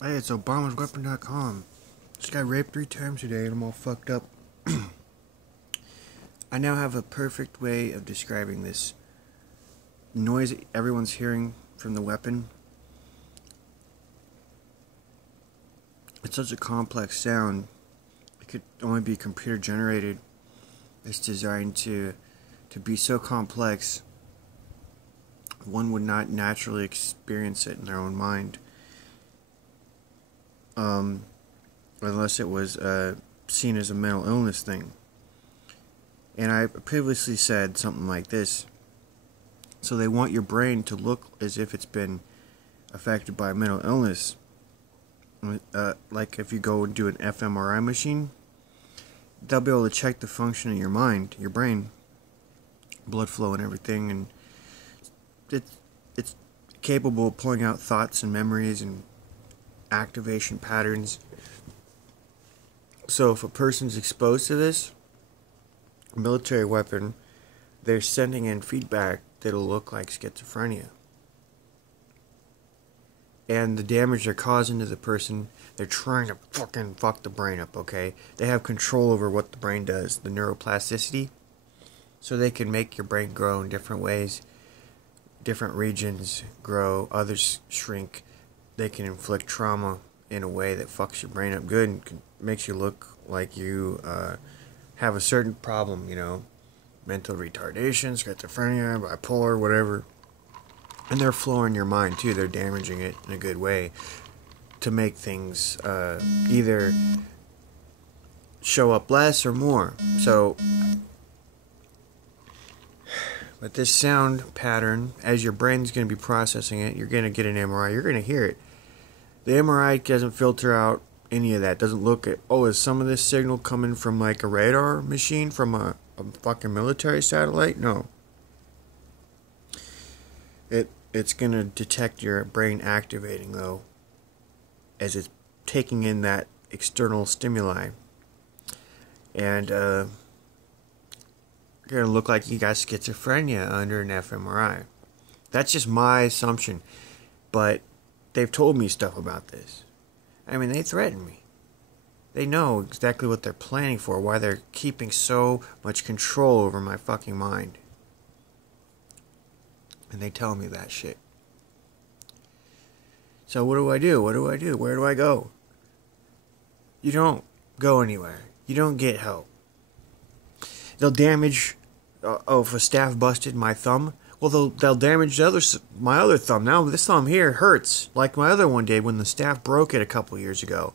Hey, it's Obama'sWeapon.com. Just got raped 3 times today and I'm all fucked up. I now have a perfect way of describing this noise everyone's hearing from the weapon. It's such a complex sound. It could only be computer generated. It's designed to be so complex one would not naturally experience it in their own mind. Unless it was seen as a mental illness thing. And I previously said something like this. So they want your brain to look as if it's been affected by mental illness. Like if you go and do an Fmri machine, they'll be able to check the function of your mind, your brain, blood flow and everything, and it's capable of pulling out thoughts and memories and activation patterns. So if a person's exposed to this military weapon, they're sending in feedback that'll look like schizophrenia. And the damage they're causing to the person, they're trying to fucking fuck the brain up, okay? They have control over what the brain does, the neuroplasticity. So they can make your brain grow in different ways. Different regions grow, others shrink. They can inflict trauma in a way that fucks your brain up good and makes you look like you have a certain problem, mental retardation, schizophrenia, bipolar, whatever. And they're flooring your mind too. They're damaging it in a good way to make things either show up less or more. But this sound pattern, as your brain's going to be processing it, you're going to get an MRI, you're going to hear it. The MRI doesn't filter out any of that. Doesn't look at, is some of this signal coming from like a radar machine from a fucking military satellite? No. It's going to detect your brain activating, though, as it's taking in that external stimuli. And going to look like you got schizophrenia under an fMRI. That's just my assumption. But they've told me stuff about this. I mean, they threaten me. They know exactly what they're planning for, why they're keeping so much control over my fucking mind. And they tell me that shit. So what do I do? What do I do? Where do I go? You don't go anywhere. You don't get help. They'll damage... if a staff busted my thumb, well, they'll damage my other thumb. Now this thumb here hurts, like my other one did when the staff broke it a couple years ago.